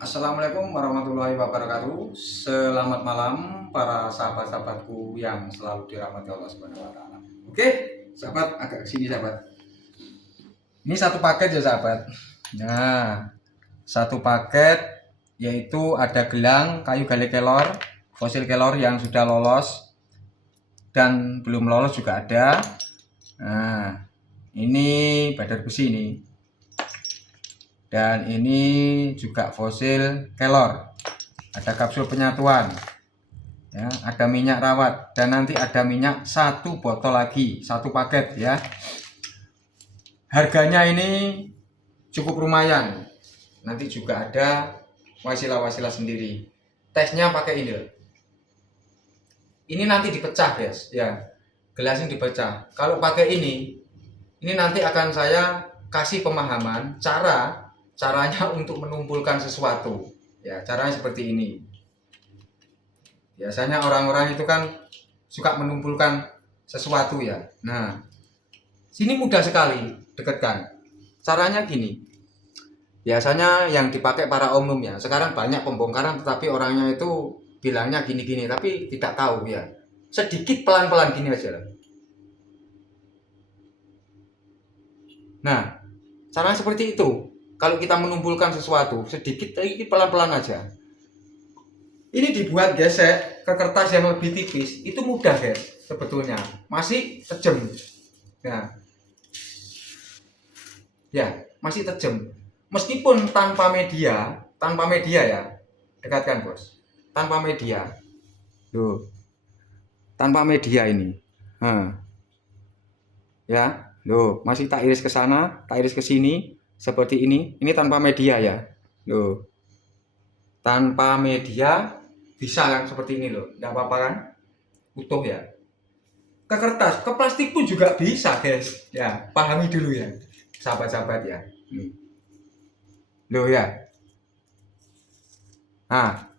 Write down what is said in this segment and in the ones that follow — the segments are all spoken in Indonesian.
Assalamualaikum warahmatullahi wabarakatuh. Selamat malam para sahabat-sahabatku yang selalu dirahmati Allah Subhanahu wa taala. Oke, sahabat agak sini sahabat. Ini satu paket ya sahabat. Nah, satu paket yaitu ada gelang kayu gali kelor, fosil kelor yang sudah lolos dan belum lolos juga ada. Nah, ini badar besi ini. Dan ini juga fosil kelor, ada kapsul penyatuan ya, ada minyak rawat, dan nanti ada minyak satu botol lagi, satu paket ya. Harganya ini cukup lumayan. Nanti juga ada wasilah-wasilah sendiri. Tesnya pakai ini loh. Ini nanti dipecah guys ya, gelasnya dipecah. Kalau pakai ini nanti akan saya kasih pemahaman caranya untuk menumpulkan sesuatu ya. Caranya seperti ini. Biasanya orang-orang itu kan suka menumpulkan sesuatu ya. Nah, sini mudah sekali, dekatkan. Caranya gini. Biasanya yang dipakai para umum ya. Sekarang banyak pembongkaran tetapi orangnya itu bilangnya gini-gini tapi tidak tahu ya. Sedikit pelan-pelan gini aja. Nah, caranya seperti itu. Kalau kita menumpulkan sesuatu sedikit, pelan-pelan aja. Ini dibuat gesek ke kertas yang lebih tipis, itu mudah guys sebetulnya, masih tajam. Nah, ya masih tajam. Meskipun tanpa media ya, dekatkan bos. Tanpa media, tuh, tanpa media ini, ya, loh, masih tak iris ke sana, tak iris ke sini. Seperti ini tanpa media ya, loh, tanpa media bisa kan seperti ini loh, nggak apa-apa kan, utuh ya. Ke kertas, ke plastik pun juga bisa guys, ya pahami dulu ya, sahabat-sahabat ya. Loh ya, nah,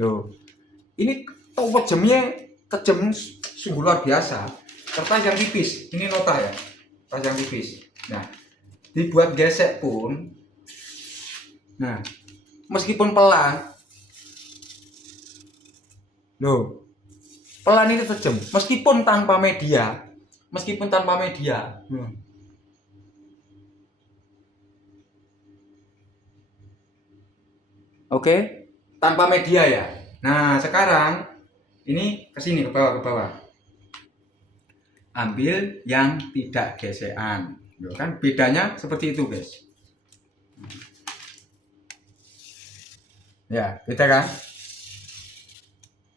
loh, ini tajamnya sungguh luar biasa. Kertas yang tipis, ini nota ya, kertas yang tipis. Nah, dibuat gesek pun, nah, meskipun pelan, loh, pelan itu tajam. Meskipun tanpa media, Oke, tanpa media ya. Nah, sekarang ini ke sini, ke bawah. Ambil yang tidak gesekan. Loh, kan bedanya seperti itu guys. Ya, beda kan?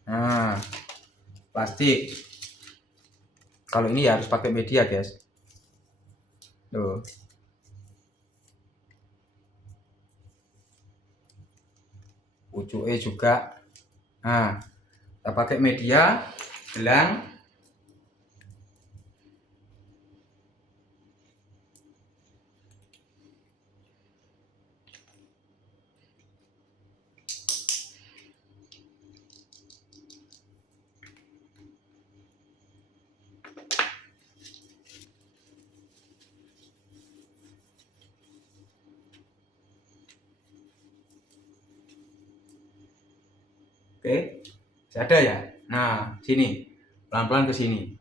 Nah, plastik. Kalau ini ya harus pakai media guys. Tuh. Pucuknya juga. Nah, kita pakai media, gelang. Oke, ada ya. Nah, sini, pelan-pelan ke sini.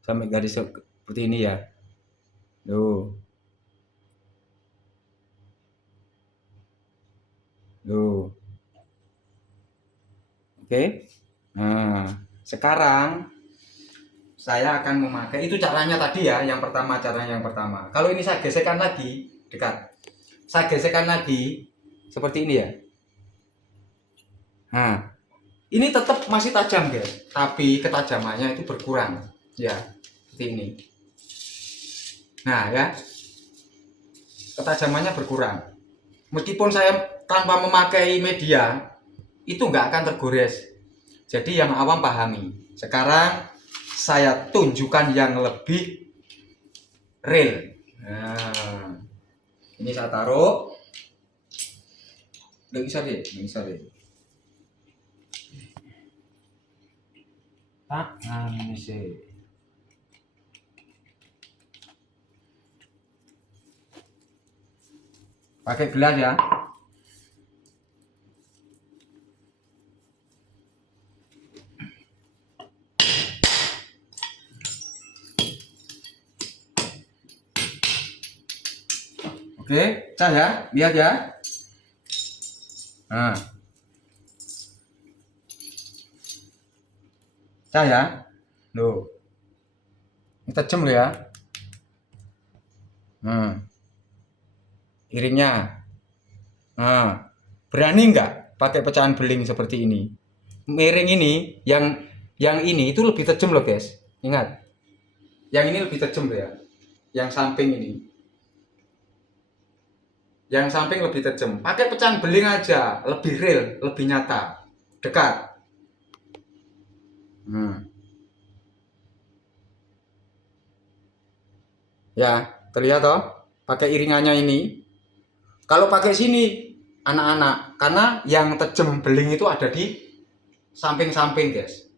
Sampai garis seperti ini ya. Loh. Oke. Nah, sekarang saya akan memakai, itu caranya tadi ya, caranya yang pertama. Kalau ini saya gesekkan lagi, dekat. Saya gesekkan lagi seperti ini ya. Nah, ini tetap masih tajam guys, tapi ketajamannya itu berkurang ya, seperti ini. Nah ya, ketajamannya berkurang. Meskipun saya tanpa memakai media, itu nggak akan tergores. Jadi yang awam pahami. Sekarang saya tunjukkan yang lebih real. Nah, ini saya taruh. Nggak bisa deh, nggak bisa deh. Ini sih. Pakai gelas ya. Oke, cah ya, lihat ya. Nah, cah ya, loh, ini tajam loh ya. Iringnya. Nah, berani nggak pakai pecahan beling seperti ini? Miring ini, yang ini itu lebih tajam loh guys. Ingat, yang ini lebih tajam loh ya. Yang samping ini. Yang samping lebih tajam. Pakai pecahan beling aja, lebih real, lebih nyata, dekat. Ya, terlihat toh? Pakai iringannya ini. Kalau pakai sini, anak-anak, karena yang tajam beling itu ada di samping-samping guys.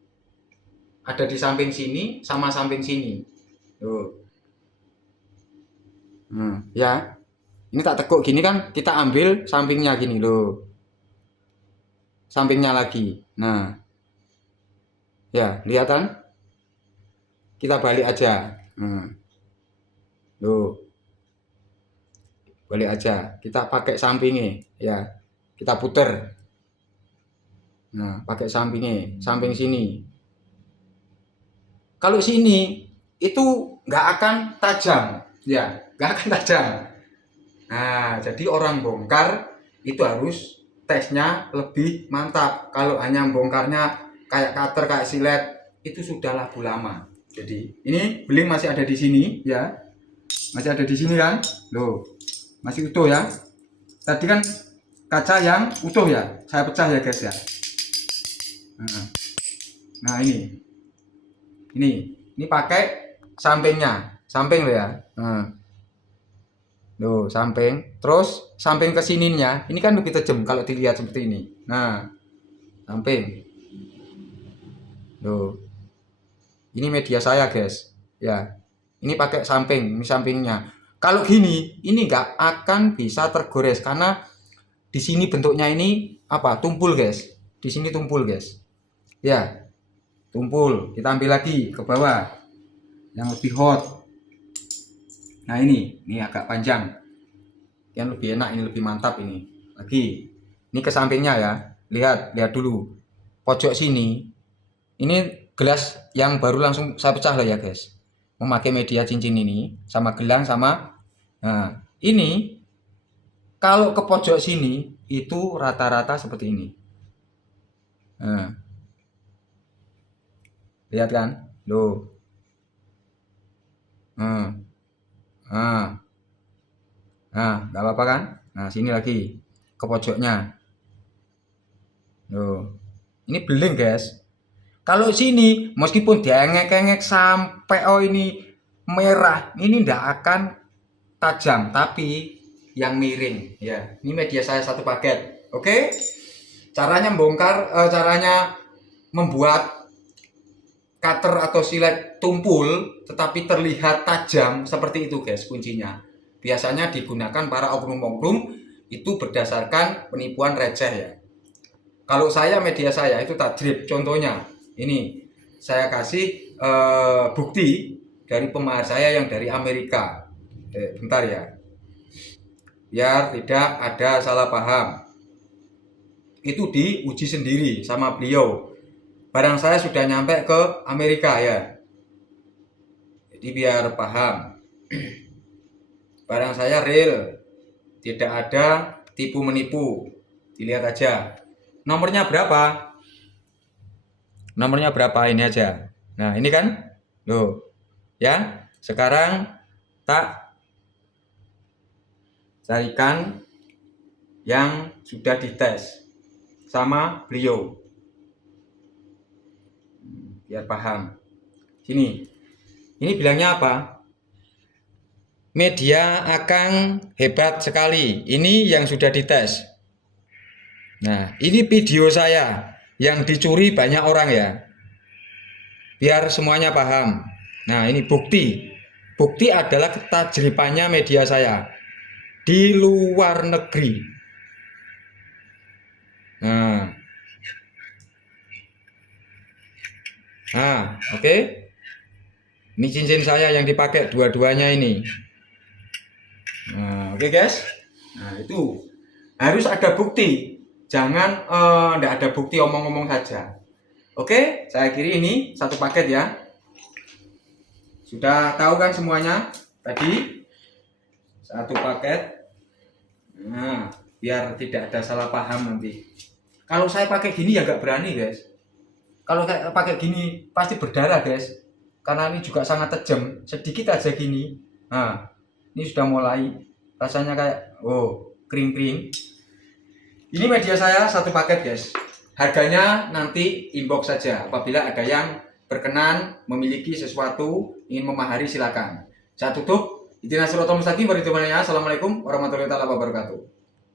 Ada di samping sini sama samping sini. Tuh. Ya. Ini tak tekuk gini kan, kita ambil sampingnya gini loh. Sampingnya lagi. Nah. Ya, lihat kan? Kita balik aja. Loh. Balik aja. Kita pakai sampingnya, ya. Kita puter. Nah, pakai sampingnya, samping sini. Kalau sini itu nggak akan tajam, ya, nggak akan tajam. Nah, jadi orang bongkar itu harus tesnya lebih mantap. Kalau hanya bongkarnya kayak cutter, kayak silet, itu sudah lagu lama. Jadi ini beling masih ada di sini, ya, masih ada di sini kan, loh, masih utuh ya. Tadi kan kaca yang utuh ya, saya pecah ya guys ya. Nah ini pakai sampingnya, samping lo ya. Loh, samping, terus samping ke sininya, ini kan lebih tajam kalau dilihat seperti ini. Nah, samping. Loh, ini media saya guys, ya. Ini pakai samping, ini sampingnya. Kalau gini, ini nggak akan bisa tergores karena di sini bentuknya ini apa? Tumpul guys. Di sini tumpul guys. Ya, tumpul. Kita ambil lagi ke bawah, yang lebih hot. Nah ini agak panjang. Yang lebih enak, ini lebih mantap ini. Lagi. Ini ke sampingnya ya. Lihat dulu. Pojok sini. Ini gelas yang baru langsung saya pecah lah ya guys. Memakai media cincin ini sama gelang sama. Nah, ini kalau ke pojok sini itu rata-rata seperti ini. Nah. Lihat kan? Loh. Nah, nggak apa-apa kan? Nah, sini lagi ke pojoknya. Loh. Ini beling, guys. Kalau sini meskipun diengek-engek sampai ini merah, ini nggak akan tajam, tapi yang miring ya. Ini media saya satu paket. Oke? Caranya membongkar, caranya membuat cutter atau silet tumpul tetapi terlihat tajam seperti itu guys kuncinya. Biasanya digunakan para oknum-oknum itu berdasarkan penipuan receh ya. Kalau saya media saya itu tajrib, contohnya ini saya kasih bukti dari pemahar saya yang dari Amerika. Bentar ya, biar tidak ada salah paham. Itu diuji sendiri sama beliau. Barang saya sudah nyampe ke Amerika ya. Jadi biar paham. Barang saya real. Tidak ada tipu menipu. Dilihat aja. Nomornya berapa? Nomornya berapa ini aja. Nah, ini kan? Loh. Ya. Sekarang tak carikan yang sudah dites sama beliau. Biar paham. Sini. Ini bilangnya apa? Media akan hebat sekali. Ini yang sudah dites. Nah, ini video saya yang dicuri banyak orang ya. Biar semuanya paham. Nah, ini bukti. Bukti adalah ketajribannya media saya di luar negeri. Nah, oke. Ini cincin saya yang dipakai dua-duanya ini. Nah, oke guys. Nah, itu harus ada bukti. Jangan enggak ada bukti omong-omong saja. Oke, saya akhiri ini satu paket ya. Sudah tahu kan semuanya tadi? Satu paket. Nah, biar tidak ada salah paham nanti. Kalau saya pakai gini ya nggak berani guys. Kalau kayak pakai gini pasti berdarah guys. Karena ini juga sangat tajam. Sedikit aja gini. Nah, ini sudah mulai rasanya kayak kering-kering. Ini media saya satu paket guys. Harganya nanti inbox saja. Apabila ada yang berkenan memiliki sesuatu ingin memahari silakan. Saya tutup. Assalamualaikum warahmatullahi wabarakatuh.